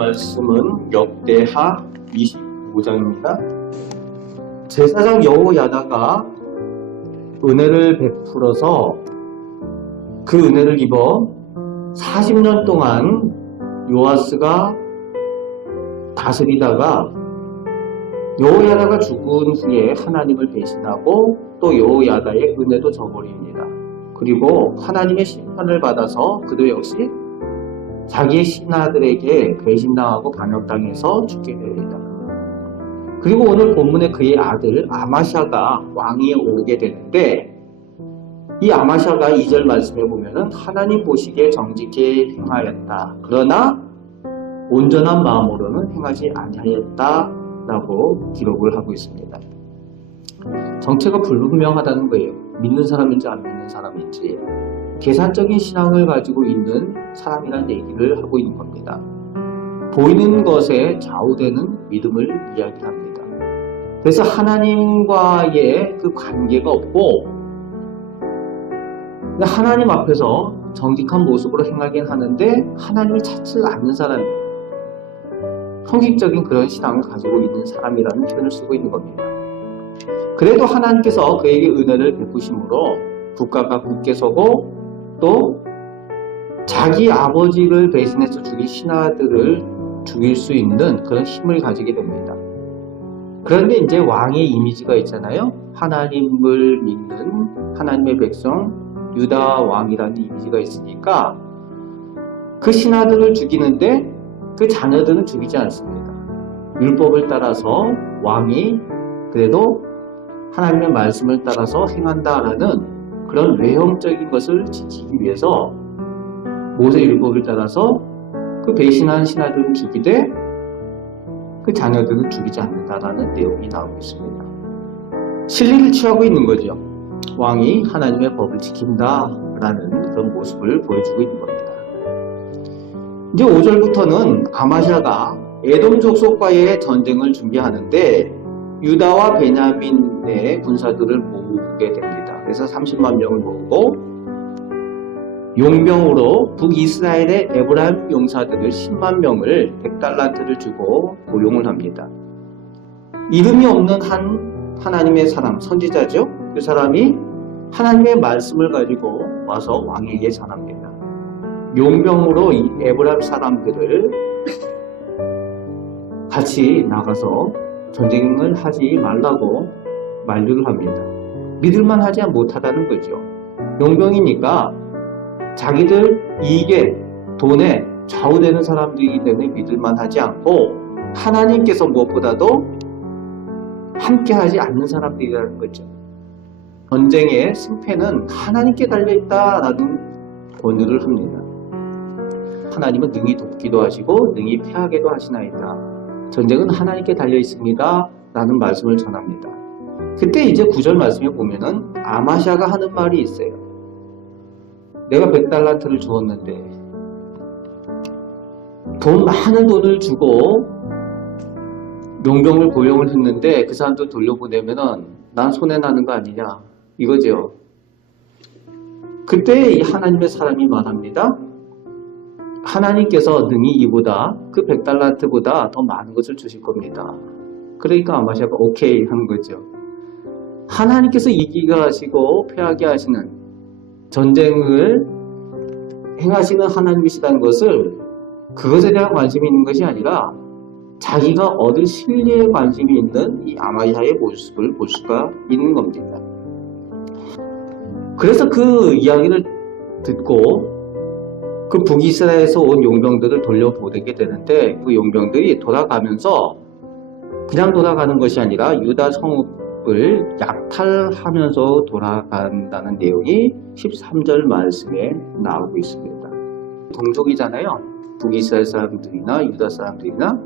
말씀은 역대하 25장입니다. 제사장 여호야다가 은혜를 베풀어서 그 은혜를 입어 40년 동안 요아스가 다스리다가 여호야다가 죽은 후에 하나님을 배신하고 또 여호야다의 은혜도 저버립니다. 그리고 하나님의 심판을 받아서 그도 역시 자기의 신하들에게 배신당하고 반역당해서 죽게 됩니다. 그리고 오늘 본문에 그의 아들 아마샤가 왕위에 오르게 되는데, 이 아마샤가 2절 말씀에 보면은 하나님 보시기에 정직히 행하였다. 그러나 온전한 마음으로는 행하지 아니하였다 라고 기록을 하고 있습니다. 정체가 불분명하다는 거예요. 믿는 사람인지 안 믿는 사람인지. 계산적인 신앙을 가지고 있는 사람이라는 얘기를 하고 있는 겁니다. 보이는 것에 좌우되는 믿음을 이야기합니다. 그래서 하나님과의 그 관계가 없고 하나님 앞에서 정직한 모습으로 행하긴 하는데 하나님을 찾지 않는 사람이에요. 형식적인 그런 신앙을 가지고 있는 사람이라는 표현을 쓰고 있는 겁니다. 그래도 하나님께서 그에게 은혜를 베푸심으로 국가가 굳게 서고 또 자기 아버지를 배신해서 죽인 신하들을 죽일 수 있는 그런 힘을 가지게 됩니다. 그런데 이제 왕의 이미지가 있잖아요. 하나님을 믿는 하나님의 백성 유다 왕이라는 이미지가 있으니까 그 신하들을 죽이는데 그 자녀들은 죽이지 않습니다. 율법을 따라서 왕이 그래도 하나님의 말씀을 따라서 행한다라는 그런 외형적인 것을 지키기 위해서 모세 율법을 따라서 그 배신한 신하들은 죽이되 그 자녀들은 죽이지 않는다라는 내용이 나오고 있습니다. 실리를 취하고 있는 거죠. 왕이 하나님의 법을 지킨다라는 그런 모습을 보여주고 있는 겁니다. 이제 5절부터는 아마샤가 에돔 족속과의 전쟁을 준비하는데 유다와 베냐민의 군사들을 모으게 됩니다. 그래서 30만 명을 모으고 용병으로 북이스라엘의 에브라임 용사들을 10만 명을 100달란트를 주고 고용을 합니다. 이름이 없는 한 하나님의 사람, 선지자죠. 그 사람이 하나님의 말씀을 가지고 와서 왕에게 전합니다. 용병으로 이 에브라임 사람들을 같이 나가서 전쟁을 하지 말라고 만류를 합니다. 믿을만 하지 못하다는 거죠. 용병이니까 자기들 이익에 돈에 좌우되는 사람들이기 때문에 믿을만 하지 않고 하나님께서 무엇보다도 함께하지 않는 사람들이라는 거죠. 전쟁의 승패는 하나님께 달려있다라는 권유를 합니다. 하나님은 능히 돕기도 하시고 능히 패하게도 하시나이다. 전쟁은 하나님께 달려있습니다 라는 말씀을 전합니다. 그때 이제 9절 말씀에 보면은 아마샤가 하는 말이 있어요. 내가 100달란트를 주었는데 많은 돈을 주고 용병을 고용을 했는데 그 사람들 돌려보내면은 난 손해나는 거 아니냐 이거죠. 그때 이 하나님의 사람이 말합니다. 하나님께서 능히 이보다 그 100달란트보다 더 많은 것을 주실 겁니다. 그러니까 아마샤가 오케이 하는 거죠. 하나님께서 이기게 하시고 패하게 하시는 전쟁을 행하시는 하나님이시다는 것을 그것에 대한 관심이 있는 것이 아니라 자기가 얻을 신리에 관심이 있는 이 아마샤의 모습을 볼 수가 있는 겁니다. 그래서 그 이야기를 듣고 그 북이스라엘에서 온 용병들을 돌려보내게 되는데 그 용병들이 돌아가면서 그냥 돌아가는 것이 아니라 유다 성읍을 약탈하면서 돌아간다는 내용이 13절 말씀에 나오고 있습니다. 동족이잖아요. 북이스라엘 사람들이나 유다 사람들이나.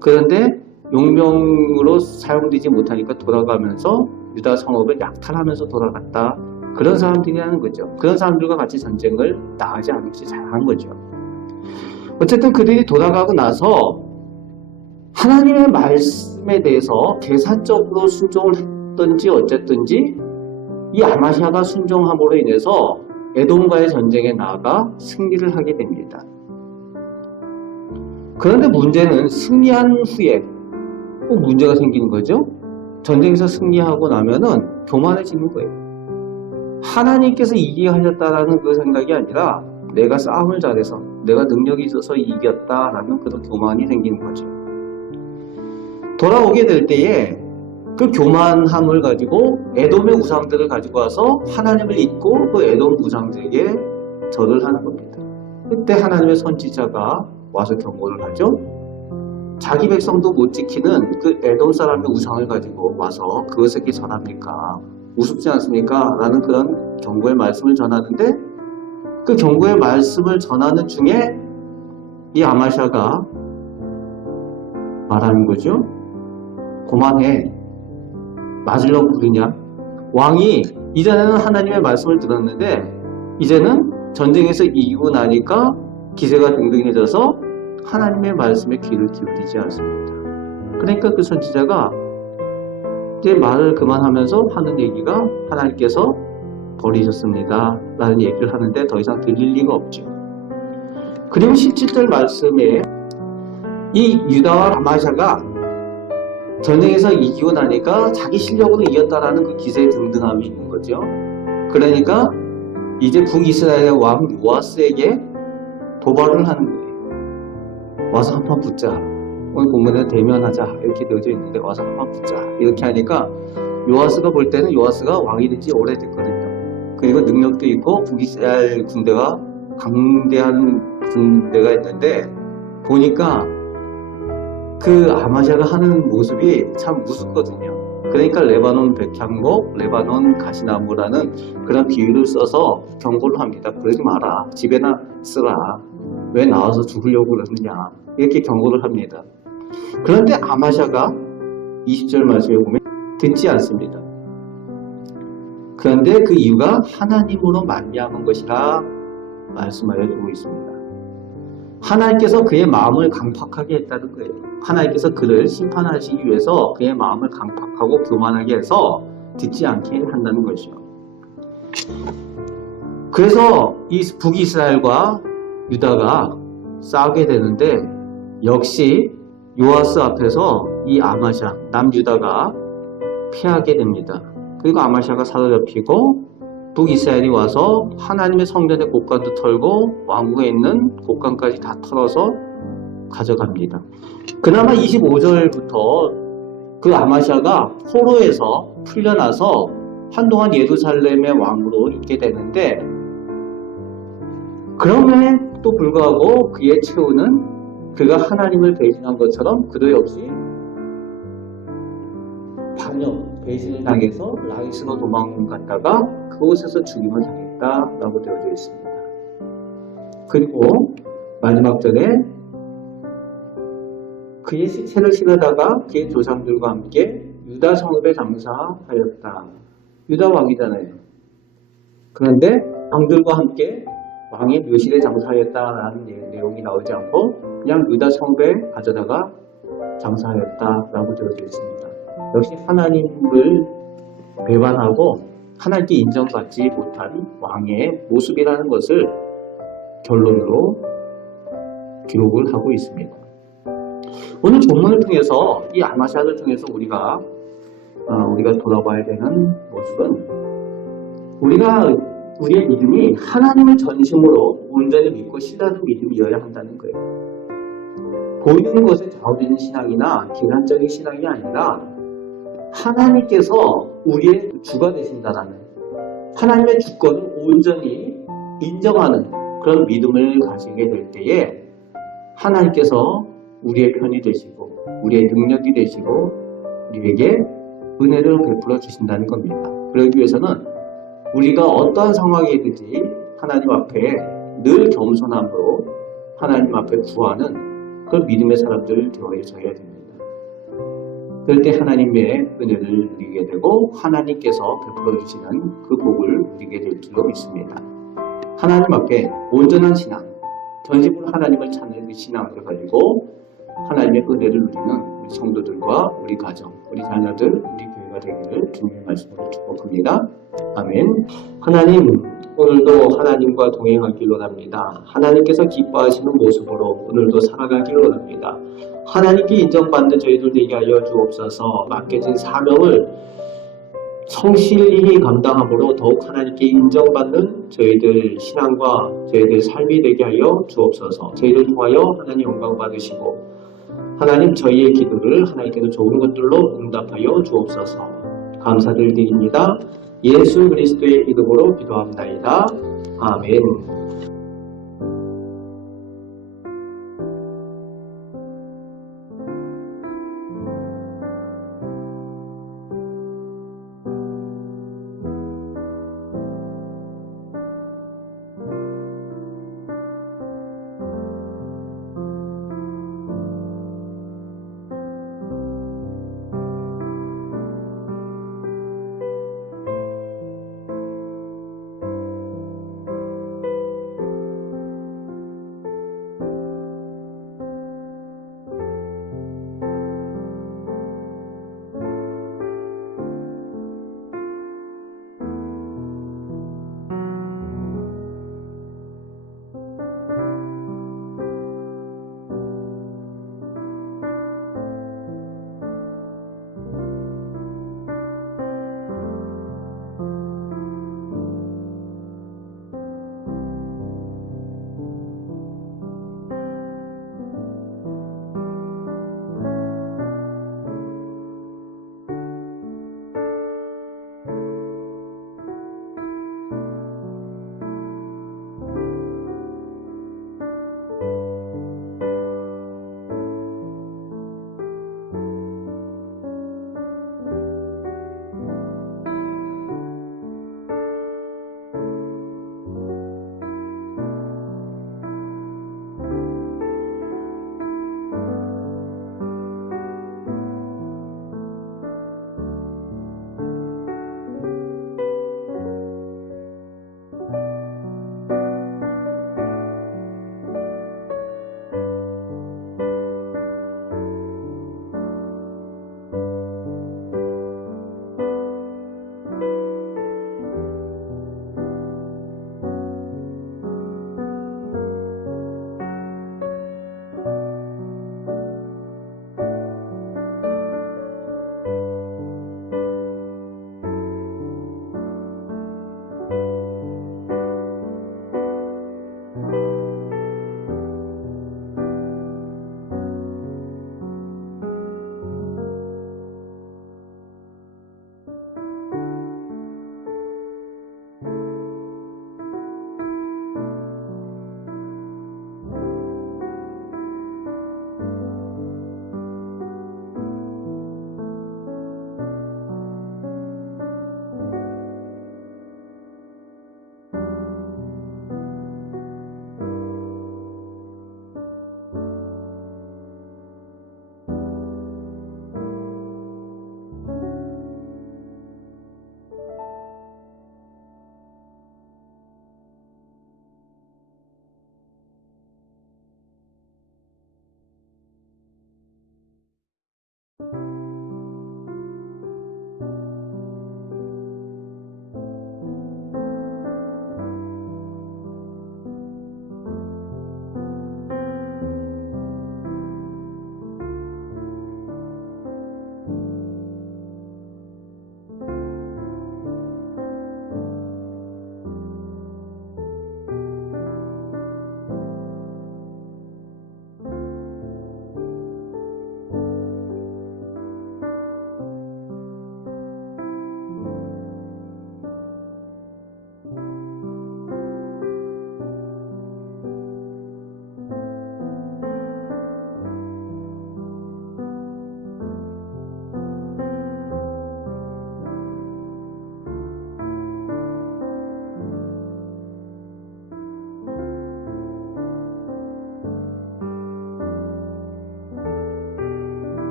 그런데 용병으로 사용되지 못하니까 돌아가면서 유다 성읍을 약탈하면서 돌아갔다. 그런 사람들이라는 거죠. 그런 사람들과 같이 전쟁을 나가지 않은 것이 잘한 거죠. 어쨌든 그들이 돌아가고 나서 하나님의 말씀에 대해서 계산적으로 순종을 했든지 어쨌든지 이 아마샤가 순종함으로 인해서 에돔과의 전쟁에 나아가 승리를 하게 됩니다. 그런데 문제는 승리한 후에 꼭 문제가 생기는 거죠. 전쟁에서 승리하고 나면은 교만해지는 거예요. 하나님께서 이기게 하셨다라는 그 생각이 아니라 내가 싸움을 잘해서 내가 능력이 있어서 이겼다라는 그런 교만이 생기는 거죠. 돌아오게 될 때에 그 교만함을 가지고 에돔의 우상들을 가지고 와서 하나님을 잊고 그 에돔 우상들에게 절을 하는 겁니다. 그때 하나님의 선지자가 와서 경고를 하죠. 자기 백성도 못 지키는 그 에돔 사람의 우상을 가지고 와서 그것에게 절합니까? 우습지 않습니까? 라는 그런 경고의 말씀을 전하는데 그 경고의 말씀을 전하는 중에 이 아마샤가 말하는 거죠. 그만해. 맞으려고 그러냐? 왕이 이전에는 하나님의 말씀을 들었는데 이제는 전쟁에서 이기고 나니까 기세가 등등해져서 하나님의 말씀에 귀를 기울이지 않습니다. 그러니까 그 선지자가 이제 말을 그만하면서 하는 얘기가 하나님께서 버리셨습니다 라는 얘기를 하는데 더 이상 들릴 리가 없죠. 그리고 17절 말씀에 이 유다와 아마샤가 전쟁에서 이기고 나니까 자기 실력으로 이겼다라는 그 기세 등등함이 있는 거죠. 그러니까 이제 북이스라엘의 왕 요아스에게 도발을 하는 거예요. 와서 한판 붙자. 오늘 본문에 대면하자 이렇게 되어져 있는데 와서 한판 붙자 이렇게 하니까 요아스가 볼 때는 요아스가 왕이 된 지 오래됐거든요. 그리고 능력도 있고 북이스라엘 군대가 강대한 군대가 있는데 보니까 그 아마샤가 하는 모습이 참 무섭거든요. 그러니까 레바논 백향목, 레바논 가시나무라는 그런 비유를 써서 경고를 합니다. 그러지 마라. 집에나 쓰라. 왜 나와서 죽으려고 그러느냐. 이렇게 경고를 합니다. 그런데 아마샤가 20절 말씀에 보면 듣지 않습니다. 그런데 그 이유가 하나님으로 말미암은 것이라 말씀하여 주고 있습니다. 하나님께서 그의 마음을 강팍하게 했다는 거예요. 하나님께서 그를 심판하시기 위해서 그의 마음을 강팍하고 교만하게 해서 듣지 않게 한다는 것이죠. 그래서 이 북이스라엘과 유다가 싸우게 되는데 역시 요아스 앞에서 이 아마샤, 남유다가 패하게 됩니다. 그리고 아마샤가 사로잡히고 북이스라엘이 와서 하나님의 성전의 곳간도 털고 왕국에 있는 곳간까지 다 털어서 가져갑니다. 그나마 25절부터 그 아마샤가 포로에서 풀려나서 한동안 예루살렘의 왕으로 있게 되는데 그럼에도 불구하고 그의 최후는 그가 하나님을 배신한 것처럼 그도 역시 배신을 당해서 라이스로 도망갔다가 그곳에서 죽임을 당했다라고 되어져 있습니다. 그리고 마지막 절에 그의 시체를 실어다가 그의 조상들과 함께 유다 성읍에 장사하였다. 유다 왕이잖아요. 그런데 왕들과 함께 왕의 묘실에 장사하였다라는 내용이 나오지 않고 그냥 유다 성읍에 가져다가 장사하였다라고 되어져 있습니다. 역시 하나님을 배반하고 하나님께 인정받지 못한 왕의 모습이라는 것을 결론으로 기록을 하고 있습니다. 오늘 본문을 통해서 이 아마샤를 통해서 우리가 돌아봐야 되는 모습은 우리의 믿음이 하나님을 전심으로 온전히 믿고 신뢰하는 믿음이어야 한다는 거예요. 보이는 것에 좌우되는 신앙이나 기관적인 신앙이 아니라 하나님께서 우리의 주가 되신다라는 하나님의 주권을 온전히 인정하는 그런 믿음을 가지게 될 때에 하나님께서 우리의 편이 되시고 우리의 능력이 되시고 우리에게 은혜를 베풀어 주신다는 겁니다. 그러기 위해서는 우리가 어떠한 상황이든지 하나님 앞에 늘 겸손함으로 하나님 앞에 구하는 그런 믿음의 사람들 되어져야 됩니다. 그럴 때 하나님의 은혜를 누리게 되고 하나님께서 베풀어 주시는 그 복을 누리게 될 줄로 믿습니다. 하나님 앞에 온전한 신앙, 전심으로 하나님을 찾는 그 신앙을 가지고 하나님의 은혜를 누리는 우리 성도들과 우리 가정, 우리 자녀들, 우리 교회 저희가 되기를 주님의 말씀으로 축복합니다. 아멘. 하나님, 오늘도 하나님과 동행하길 원합니다. 하나님께서 기뻐하시는 모습으로 오늘도 살아가길 원합니다. 하나님께 인정받는 저희들 되게 하여 주옵소서. 맡겨진 사명을 성실히 감당함으로 더욱 하나님께 인정받는 저희들 신앙과 저희들 삶이 되게 하여 주옵소서. 저희를 통하여 하나님 영광 받으시고 하나님 저희의 기도를 하나님께서 좋은 것들로 응답하여 주옵소서. 감사드립니다. 예수 그리스도의 이름으로 기도합나이다. 아멘.